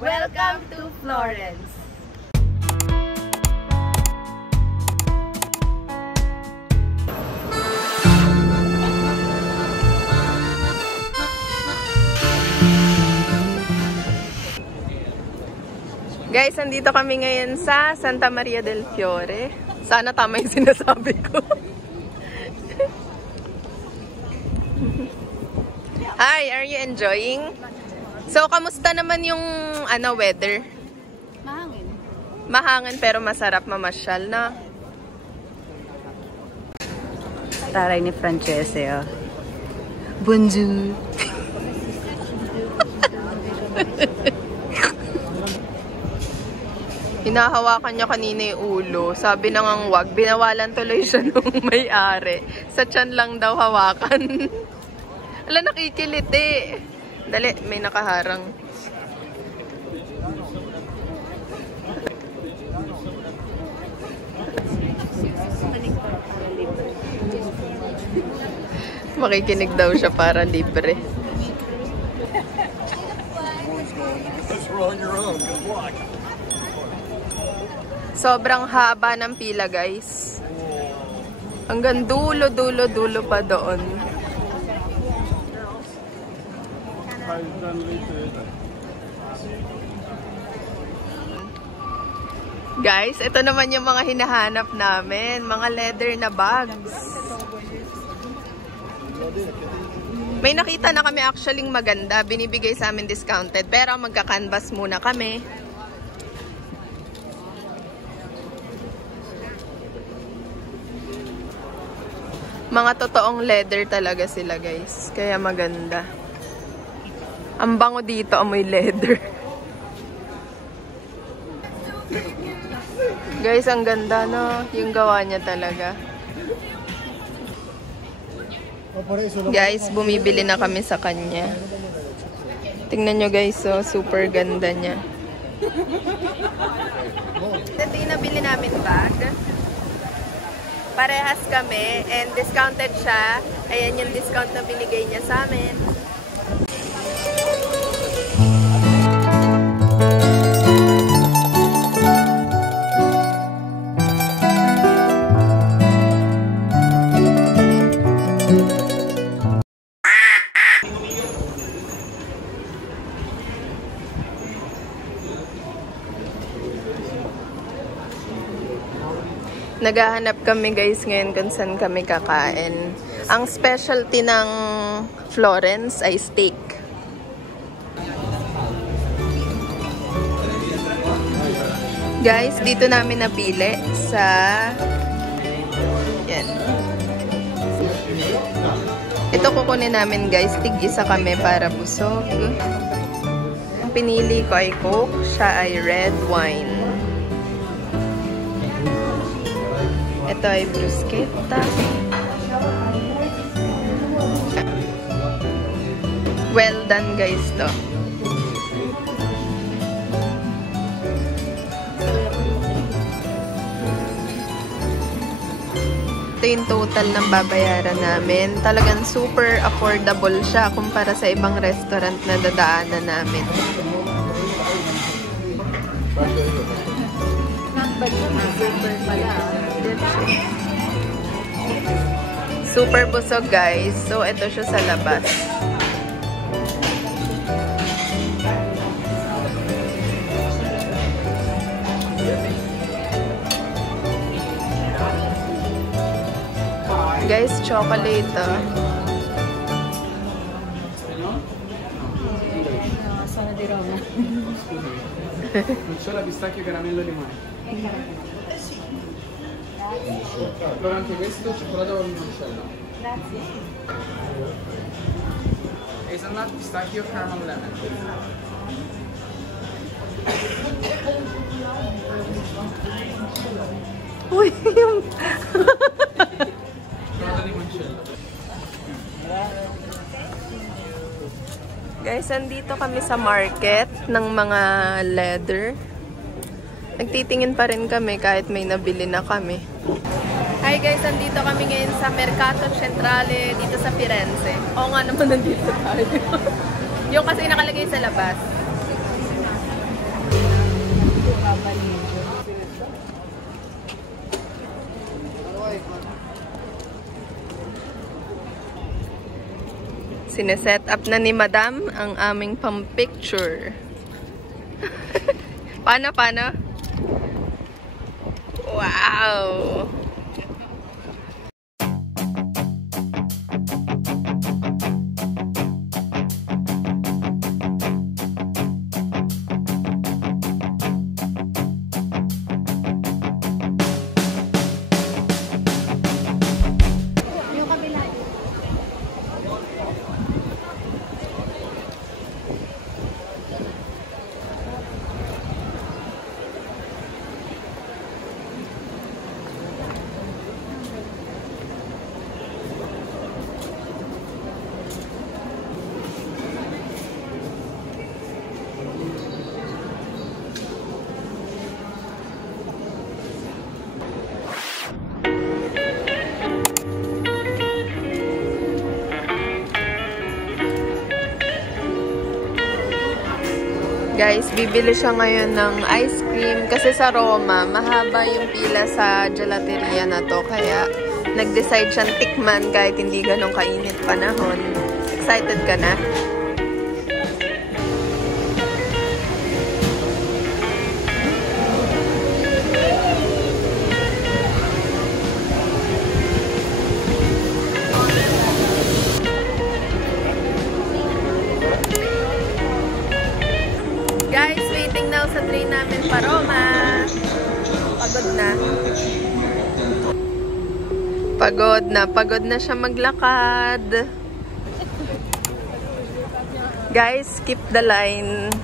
Welcome to Florence. Guys, andito kami ngayon sa Santa Maria del Fiore. Sana tama yung sinasabi ko. Hi, are you enjoying? So, kamusta naman yung weather? Mahangin. Mahangin pero masarap mamasyal na. Taray ni Francese, oh. Bonjour. Hinahawakan niya kanina yung ulo. Sabi na ngang wag. Binawalan tuloy siya nung may-ari. Sa tiyan lang daw hawakan. Ala, nakikiliti. Dali, may nakaharang. Makikinig daw siya para libre. Sobrang haba ng pila, guys. Hanggang dulo pa doon. Guys, ito naman yung mga hinahanap namin. Mga leather na bags. May nakita na kami actually maganda. Binibigay sa amin discounted. Pero magka-canvas muna kami. Mga totoong leather talaga sila, guys. Kaya maganda. Ang bango dito, amoy leather. Guys, ang ganda, no? Yung gawa niya talaga. Guys, bumibili na kami sa kanya. Tingnan nyo, guys, so super ganda niya. Ito yung nabili namin bag. Parehas kami and discounted siya. Ayan yung discount na binigay niya sa amin. Naghahanap kami, guys, ngayon kung saan kami kakain. Ang specialty ng Florence ay steak. Guys, dito namin napili sa... Yan. Ito kukunin namin, guys. Tig-isa kami para busog. Ang pinili ko ay Coke. Siya ay red wine. Ito ay bruschetta. Well done, guys, to. Ito yung total ng babayaran namin. Talagang super affordable siya kumpara sa ibang restaurant na dadaanan namin. Super busog, guys. So, ito siya sa labas. Guys, chocolate, Sono di Roma. Nocciola, pistacchio, caramello, limone. Allora anche questo, cioccolato con limoncello. Grazie. Hazelnut, pistacchio, caramel, lemon. Uy, yung... Cioccolato limoncello. Guys, andito kami sa market ng mga leather. Nagtitingin pa rin kami kahit may nabili na kami. Hi guys, andito kami ngayon sa Mercato Centrale dito sa Firenze. Oo nga naman, nandito tayo. Yung kasi nakalagay sa labas. Sineset up na ni Madam ang aming pang-picture. Paano? Wow! Guys, bibili siya ngayon ng ice cream kasi sa Roma, mahaba yung pila sa gelateria na to. Kaya, nag-decide siyang tikman kahit hindi ganun kainit panahon. Excited ka na? Guys, waiting now sa train namin pa Roma. Pagod na siya maglakad. Guys, skip the line.